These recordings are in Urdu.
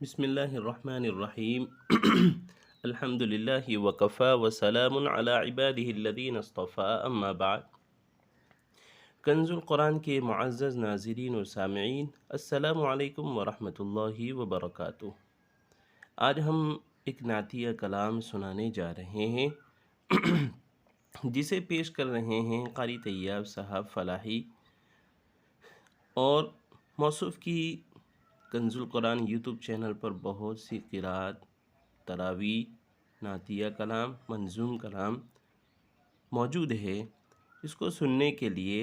بسم اللہ الرحمن الرحیم الحمد للہ وکفا وسلام علی عبادہ الذین اصطفیٰ اما بعد۔ کنز القرآن کے معزز ناظرین و سامعین، السلام علیکم ورحمۃ اللہ وبرکاتہ۔ آج ہم ایک نعتیہ کلام سنانے جا رہے ہیں جسے پیش کر رہے ہیں قاری طیاب صاحب فلاحی، اور موصوف کی کنز القرآن یوٹیوب چینل پر بہت سی قرات، تراویح، نعتیہ کلام، منظوم کلام موجود ہے۔ اس کو سننے کے لیے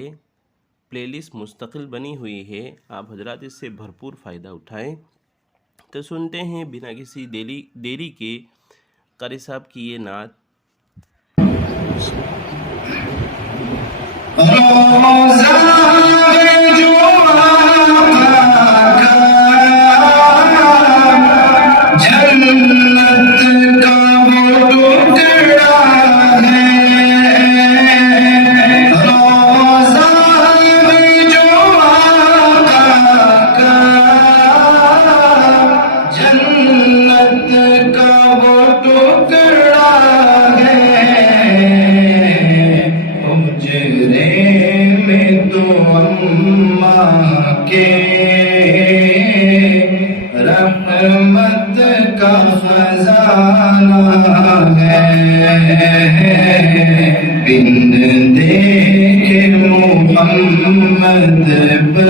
پلے لسٹ مستقل بنی ہوئی ہے، آپ حضرات اس سے بھرپور فائدہ اٹھائیں۔ تو سنتے ہیں بنا کسی دیری کے قاری صاحب کی یہ نعت۔ رحمت کا خزانہ ہے، بن دیکھے محمد پر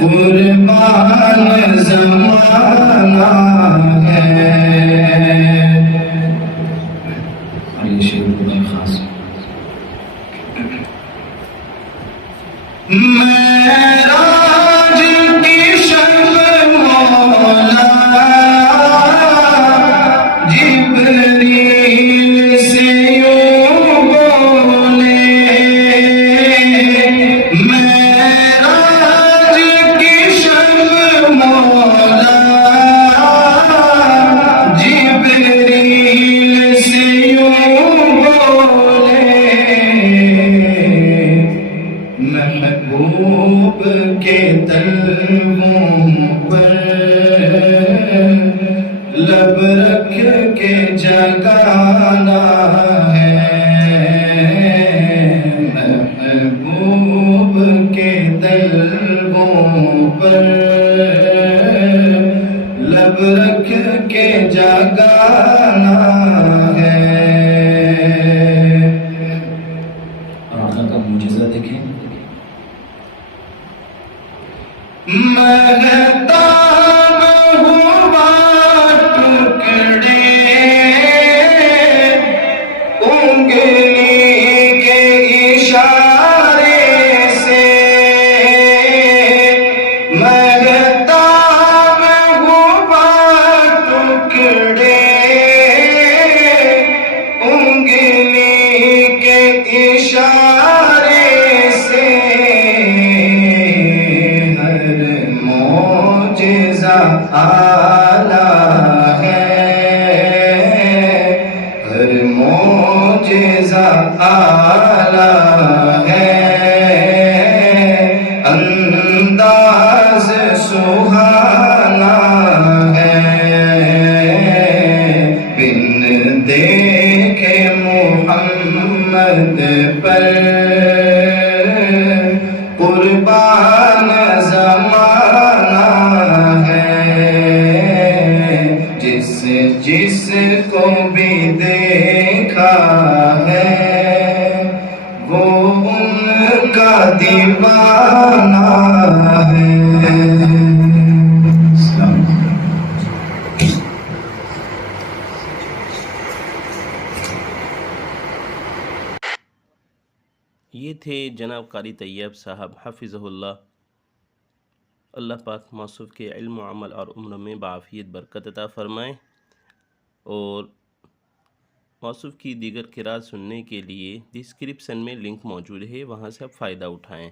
قربان زمانہ ہے۔ اور یہ شعر بڑا خاص معراج کی شب مولا جبریل سے یوں بولے، معراج کی شب مولا جبریل سے یوں بولے، محبوب کے تلووں پر لب رکھ کے جگانا ہے، محبوب کے تلووں پر لب رکھ کے جگانا ہے۔ آقا کا معجزہ دیکھیں، مہتاب ہوا ٹکڑے انگلی کے اشارے سے، مہتاب ہوا ٹکڑے انگلی کے اشارے سے، اعلیٰ ہے، ہر معجزہ اعلیٰ ہے، انداز سہانا ہے، بن دیکھے محمد پر قربان زمانہ ہے، جس کو بھی دیکھا ہے وہ ان کا دیوانہ ہے۔ یہ تھے جناب قاری طیب صاحب حفظہ اللہ۔ اللہ پاک موصوف کے علم و عمل اور عمر میں بعافیت برکت عطا فرمائیں، اور موصوف کی دیگر قرات سننے کے لیے ڈسکرپشن میں لنک موجود ہے، وہاں سے آپ فائدہ اٹھائیں۔